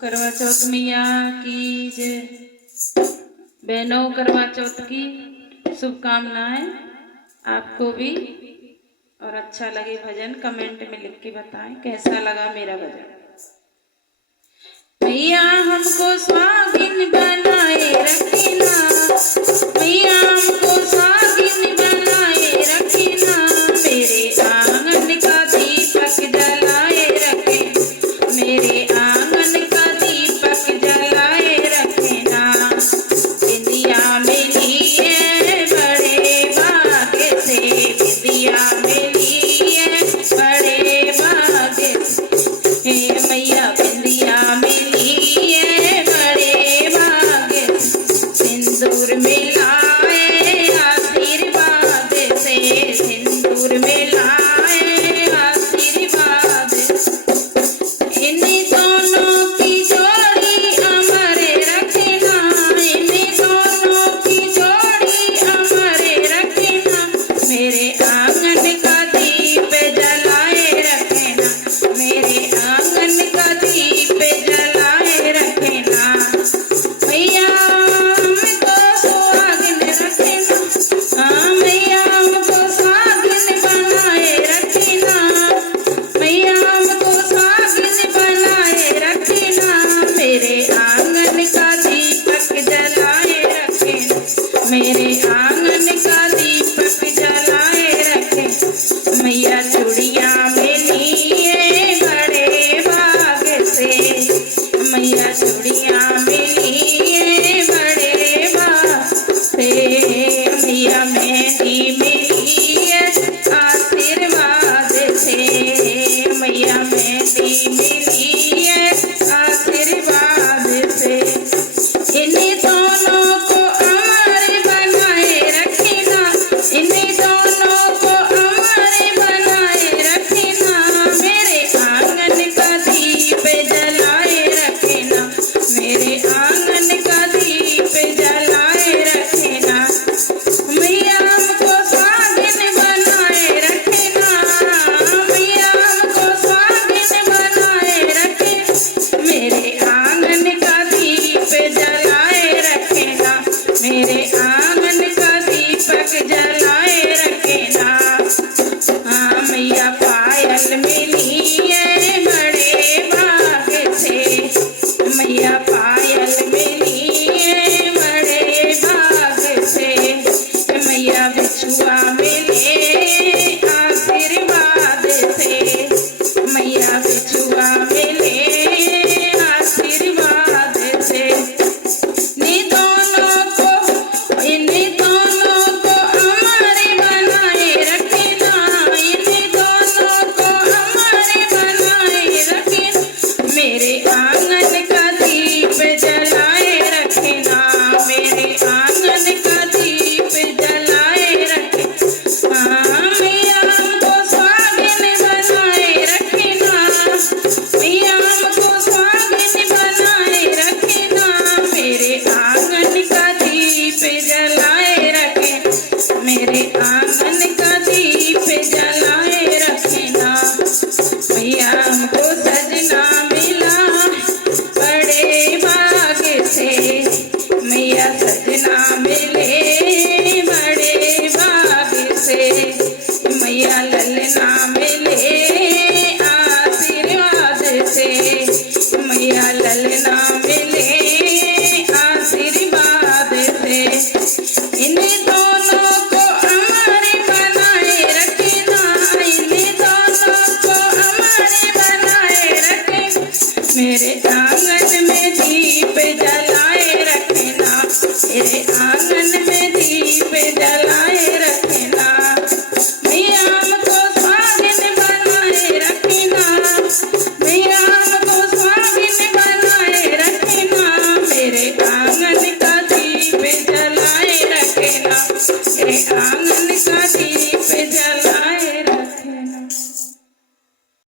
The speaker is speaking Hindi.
करवा चौथ मैया की जय। बहनों, करवा चौथ की शुभकामनाएं आपको भी। और अच्छा लगे भजन कमेंट में लिख के बताएं कैसा लगा मेरा भजन। मैया हमको स्वागिन बनाए रखना, मैया हमको स्वागिन बनाए रखना, मेरे आंगन का दीपक जलाए रखे, मेरे आंगन का दीपक जलाए रखना। विद्या मिली है बड़े भाग्य से, विद्या मिली है बड़े भाग्य से, हे मैया विद्या मिली है बड़े भाग्य से, सिंदूर मिलाए आशीर्वाद से, सिंदूर मिलाए आशीर्वाद से। इन दोनों की जोड़ी अमर रखना, इन दोनों की जोड़ी अमर रखना, मेरे आंगन का दीप जलाए रखना, मेरे आंगन का दीप जलाए रखना। मैया हमको सुहागिन रखना, हाँ मैया हमको सुहागिन बनाए रखना, मैया हमको सुहागिन बनाए रखना, मेरे आंगन का दीपक जलाए रखना, मेरे आंगन का दीपक जलाए रखे। मैया चूड़ियाँ मिली है बड़े भाग से, मैया चूड़ियाँ मिली है बड़े भाग से, मैया मेहंदी मिली है आशीर्वाद से, मैया मेहंदी मिली है आशीर्वाद से। इन दोनों को अमर बनाए रखना, इन दोनों को अमर बनाए रखना, मेरे आंगन का दीप जलाए रखना, मेरे आंगन का दीप जलाए रखना। मैया हमको स्वागिन बनाए रखना, मैया हमको स्वागिन बनाए रखना, मेरे आंगन का दीप जलाए रखना, मेरे आंगन का दीपक जलाए रखना। हाँ मैया पायल मिली है बड़े भाग से, मैया पायल मिली है बड़े भाग से, मैया बिछुआ मिले आशीर्वाद से, मैया बिछुआ मिले आशीर्वाद से। इन दोनों को अमर बनाए रखना, इन दोनों को अमर बनाए रखना, मेरे आंगन का दीप जलाए रखना, मेरे आंगन का दीप जलाए रखना। हाँ मैया हमको स्वागिन बनाए रखना, मैया हमको स्वागिन बनाए रखना, मेरे आंगन का दीप जलाए रखे, मेरे आंगन का दीप जलाए रखना। मैया हमको सजना मिला बड़े भाग से, मैया सजना मिले बड़े भाग से, मैया ललना मिले आशीर्वाद से, मैया ललना मिले आशीर्वाद से। इन दोनों को अमर बनाए रखना, इन दोनों को अमर बनाए रखना, मेरे आंगन में दीप जलाए रखना, मेरे आंगन में दीप जलाए